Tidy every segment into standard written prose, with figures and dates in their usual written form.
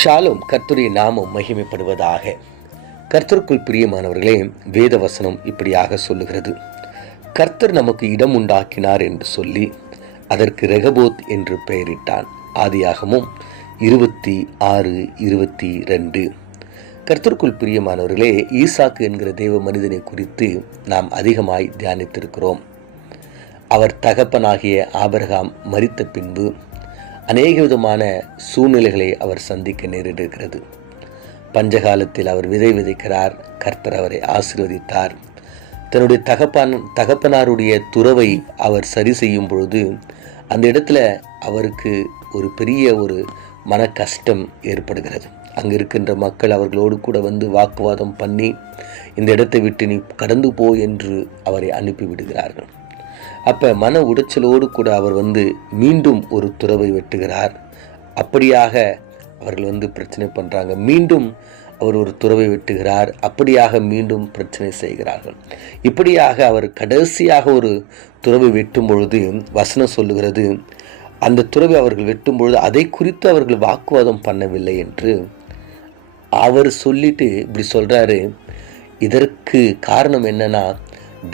ஷாலும் கர்த்தருடைய நாமம் மகிமைப்படுவதாக. கர்த்தருக்குள் பிரியமானவர்களே, வேத வசனம் இப்படியாக சொல்லுகிறது. கர்த்தர் நமக்கு இடம் உண்டாக்கினார் என்று சொல்லி அதற்கு ரெகபோத் என்று பெயரிட்டான். ஆதியாகமும் 26:22. கர்த்தருக்குள் பிரியமானவர்களே, ஈசாக்கு என்கிற தேவ மனிதனை குறித்து நாம் அதிகமாய் தியானித்திருக்கிறோம். அவர் தகப்பனாகிய ஆபிரகாம் மரித்த பின்பு அநேக விதமான சூழ்நிலைகளை அவர் சந்திக்க நேரிடுகிறது. பஞ்சகாலத்தில் அவர் விதை விதைக்கிறார். கர்த்தர் அவரை ஆசீர்வதித்தார். தன்னுடைய தகப்பனாருடைய துறவை அவர் சரி செய்யும் பொழுது அந்த இடத்துல அவருக்கு ஒரு பெரிய மன கஷ்டம் ஏற்படுகிறது. அங்கே இருக்கின்ற மக்கள் அவர்களோடு கூட வந்து வாக்குவாதம் பண்ணி இந்த இடத்தை விட்டு நீ கடந்து போ என்று அவரை அனுப்பிவிடுகிறார்கள். அப்போ மன உடைச்சலோடு கூட அவர் மீண்டும் ஒரு துறவை வெட்டுகிறார். அப்படியாக அவர்கள் பிரச்சனை பண்ணுறாங்க. மீண்டும் அவர் ஒரு துறவை வெட்டுகிறார். அப்படியாக மீண்டும் பிரச்சனை செய்கிறார்கள். இப்படியாக அவர் கடைசியாக ஒரு துறவை வெட்டும் பொழுது வசனம் சொல்லுகிறது, அந்த துறவை அவர்கள் வெட்டும் பொழுது அதை குறித்து அவர்கள் வாக்குவாதம் பண்ணவில்லை என்று அவர் சொல்லிட்டு இப்படி சொல்கிறாரு. இதற்கு காரணம் என்னன்னா,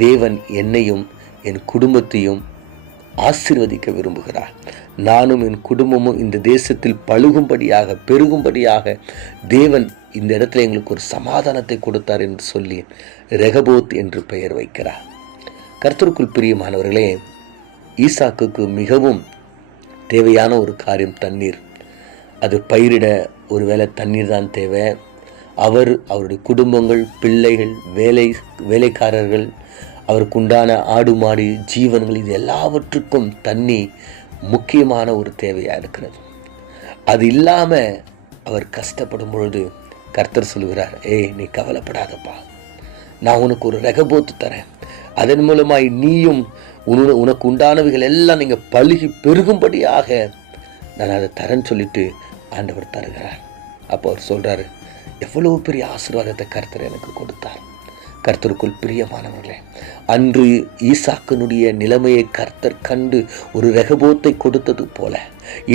தேவன் என்னையும் என் குடும்பத்தையும் ஆசீர்வதிக்க விரும்புகிறார். நானும் என் குடும்பமும் இந்த தேசத்தில் பழுகும்படியாக பெருகும்படியாக தேவன் இந்த இடத்துல எங்களுக்கு ஒரு சமாதானத்தை கொடுத்தார் என்று சொல்லி ரெகபோத் என்று பெயர் வைக்கிறார். கர்த்தருக்குள் பிரியமானவர்களே, ஈசாக்குக்கு மிகவும் தேவையான ஒரு காரியம் தண்ணீர். அது பயிரிட ஒருவேளை தண்ணீர் தான் தேவை. அவருடைய குடும்பங்கள், பிள்ளைகள், வேலைக்காரர்கள், அவருக்குண்டான ஆடு மாடு ஜீவன்கள், இது எல்லாவற்றுக்கும் தண்ணி முக்கியமான ஒரு தேவையாக இருக்கிறது. அது இல்லாமல் அவர் கஷ்டப்படும் பொழுது கர்த்தர் சொல்கிறார், நீ கவலைப்படாதப்பா, நான் உனக்கு ஒரு ரெகபோத்து தரேன். அதன் மூலமாய் நீயும் உனக்கு உண்டானவைகள் எல்லாம் நீங்கள் பழுகி பெருகும்படியாக நான் அதை தரேன்னு சொல்லிட்டு ஆண்டவர் தருகிறார். அப்போ அவர் சொல்கிறாரு, எவ்வளவு பெரிய ஆசீர்வாதத்தை கர்த்தர் எனக்கு கொடுத்தார். கர்த்தருக்குள் பிரியமானவர்களே, அன்று ஈசாக்கனுடைய நிலைமையை கர்த்தர் கண்டு ஒரு ரெகபோத்தை கொடுத்தது போல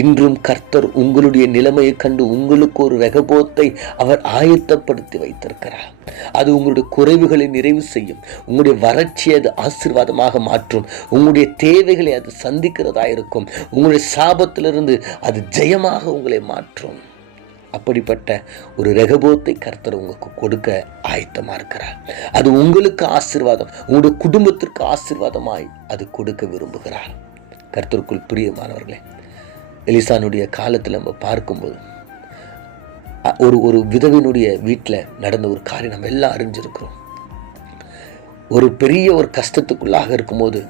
இன்றும் கர்த்தர் உங்களுடைய நிலைமையை கண்டு உங்களுக்கு ஒரு ரெகபோத்தை அவர் ஆயத்தப்படுத்தி வைத்திருக்கிறார். அது உங்களுடைய குறைவுகளை நிறைவு செய்யும். உங்களுடைய வறட்சியை அது ஆசீர்வாதமாக மாற்றும். உங்களுடைய தேவைகளை அது சந்திக்கிறதா இருக்கும். உங்களுடைய சாபத்திலிருந்து அது ஜெயமாக உங்களை மாற்றும். அப்படிப்பட்ட ஒரு ரெகபோத்தை கர்த்தர் உங்களுக்கு கொடுக்க ஆயத்தமாக இருக்கிறார். அது உங்களுக்கு ஆசீர்வாதம், உங்களுடைய குடும்பத்திற்கு ஆசீர்வாதமாய் அது கொடுக்க விரும்புகிறார். கர்த்தருக்குள் பிரியமானவர்களே, எலிசானுடைய காலத்தில் நம்ம பார்க்கும்போது ஒரு விதவினுடைய வீட்டில் நடந்த ஒரு காரியம் நம்ம எல்லாம் அறிஞ்சிருக்கிறோம். ஒரு பெரிய ஒரு கஷ்டத்துக்குள்ளாக இருக்கும்போது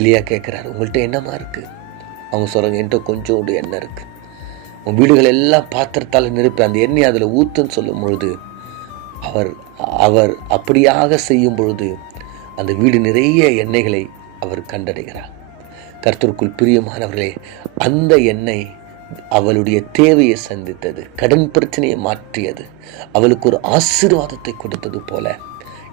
எலியா கேட்குறாரு, உங்கள்கிட்ட என்னமா இருக்குது? அவங்க சொல்கிறாங்க, என்கிட்ட கொஞ்சோண்டு எண்ணெய் இருக்குது. உன் வீடுகள் எல்லாம் பாத்திரத்தால் நிரப்பி அந்த எண்ணெய் அதில் ஊற்றுன்னு சொல்லும் பொழுது அவர் அப்படியாக செய்யும் பொழுது அந்த வீடு நிறைய எண்ணெய்களை அவர் கண்டடைகிறார். கர்த்தருக்குள் பிரியமானவர்களே, அந்த எண்ணெய் அவளுடைய தேவையை சந்தித்தது, கடன் பிரச்சனையை மாற்றியது, அவளுக்கு ஒரு ஆசீர்வாதத்தை கொடுத்தது போல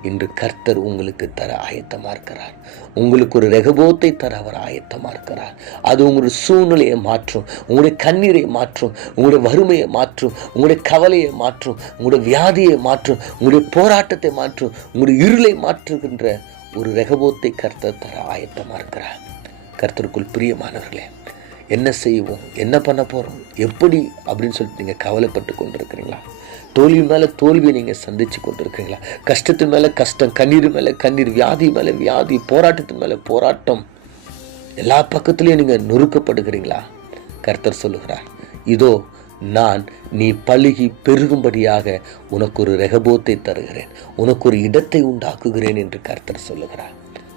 இன்று கர்த்தர் உங்களுக்கு தர ஆயத்தமாக இருக்கிறார். உங்களுக்கு ஒரு ரெகபோத்தை தர அவர் ஆயத்தமாக இருக்கிறார். அது உங்களுடைய சூழ்நிலையை மாற்றும், உங்களுடைய கண்ணீரை மாற்றும், உங்களுடைய வறுமையை மாற்றும், உங்களுடைய கவலையை மாற்றும், உங்களுடைய வியாதியை மாற்றும், உங்களுடைய போராட்டத்தை மாற்றும், உங்களுடைய இருளை மாற்றுகின்ற ஒரு ரெகபோத்தை கர்த்தர் தர ஆயத்தமாக இருக்கிறார். கர்த்தருக்குள் பிரியமானவர்களே, என்ன செய்வோம், என்ன பண்ண போகிறோம், எப்படி அப்படின்னு சொல்லிட்டு நீங்கள் கவலைப்பட்டு கொண்டிருக்கிறீங்களா? தோல்வி மேலே தோல்வியை நீங்கள் சந்தித்து கொண்டிருக்கீங்களா? கஷ்டத்து மேலே கஷ்டம், கண்ணீர் மேலே கண்ணீர், வியாதி மேலே வியாதி, போராட்டத்தின் மேலே போராட்டம், எல்லா பக்கத்துலேயும் நீங்கள் நொறுக்கப்படுகிறீங்களா? கர்த்தர் சொல்லுகிறார், இதோ நான் நீ பழுகி பெருகும்படியாக உனக்கு ஒரு ரெகபோத்தை தருகிறேன், உனக்கு ஒரு இடத்தை உண்டாக்குகிறேன் என்று கர்த்தர் சொல்லுகிறார்.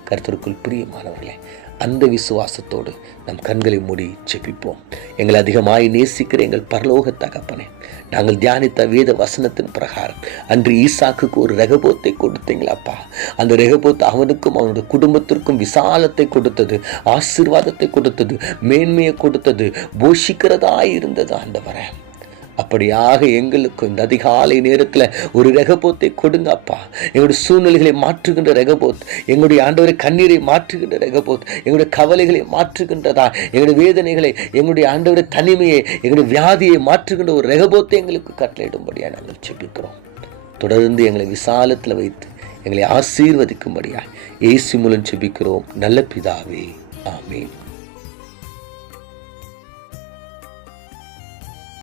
கர்த்தருக்குள் பிரியமானவர்களே, அந்த விசுவாசத்தோடு நம் கண்களை மூடி ஜெபிப்போம். எங்களை அதிகமாய் நேசிக்கிற எங்கள் பரலோக தகப்பனே, நாங்கள் தியானித்த வேத வசனத்தின் பிரகாரம் அன்று ஈசாக்குக்கு ஒரு ரெகபோத்தை கொடுத்தீங்களாப்பா. அந்த ரெகபோத் அவனுக்கும் அவனுடைய குடும்பத்திற்கும் விசாலத்தை கொடுத்தது, ஆசீர்வாதத்தை கொடுத்தது, மேன்மையை கொடுத்தது, போஷிக்கிறதா இருந்தது. ஆண்டவரே, அப்படியாக எங்களுக்கு இந்த அதிகாலை நேரத்தில் ஒரு ரெகபோத்தை கொடுங்க அப்பா. எங்களுடைய சூழ்நிலைகளை மாற்றுகின்ற ரெகபோத், எங்களுடைய ஆண்டவரை கண்ணீரை மாற்றுகின்ற ரெகபோத், எங்களுடைய கவலைகளை மாற்றுகின்றதா, எங்களுடைய வேதனைகளை, எங்களுடைய ஆண்டவரை தனிமையை, எங்களுடைய வியாதியை மாற்றுகின்ற ஒரு ரெகபோத்தை எங்களுக்கு கட்டளையிடும்படியாக நாங்கள் செபிக்கிறோம். தொடர்ந்து எங்களை விசாலத்தில் வைத்து எங்களை ஆசீர்வதிக்கும்படியாக இயேசு மூலம் செபிக்கிறோம் நல்ல பிதாவே, ஆமென்.